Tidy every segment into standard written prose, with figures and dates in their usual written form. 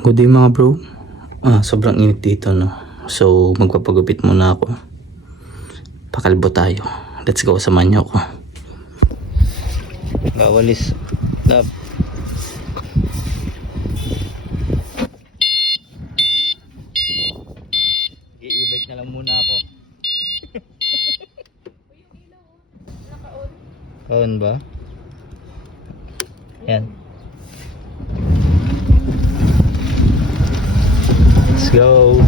Good day mga bro. Sobrang init dito, no? So magpapagupit muna ako. Pakalbo tayo. Let's go, samahan niyo ako. Bawalis. Lab. I-bike na lang muna ako. On ba? Yan. Let's go.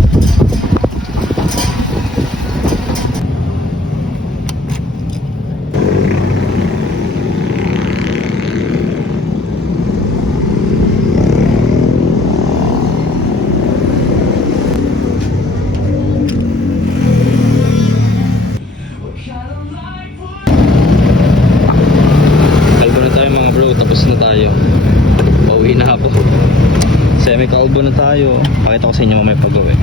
Kalbo na tayo mga bro, tapos na tayo. Pauwi na ako. Semi-kalbo na tayo. Pakita ko sa inyo mamaya pag-uwi.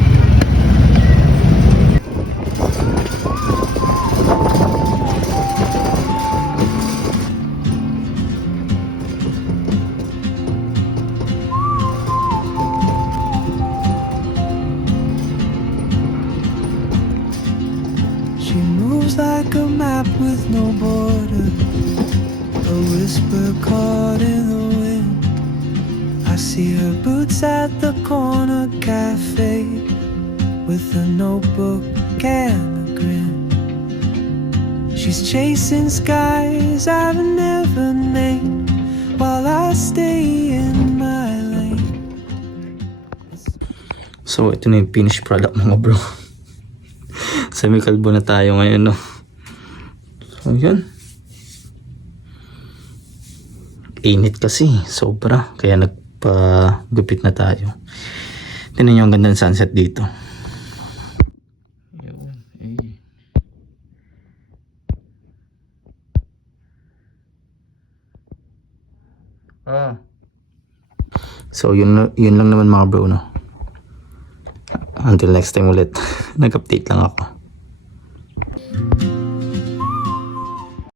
She moves like a map with no border, a whisper caught in the wind. I see her boots at the corner cafe with a notebook and a grin. She's chasing skies I've never named while I stay in my lane. So ito na yung finished product mga bro. Semi-kalbo na tayo ngayon, no? So yan. Init kasi, sobra. Kaya nagpagupit na tayo. Tingnan nyo ang ganda ng sunset dito. So yun lang naman mga bro, no? Until next time ulit. Nag-update lang ako.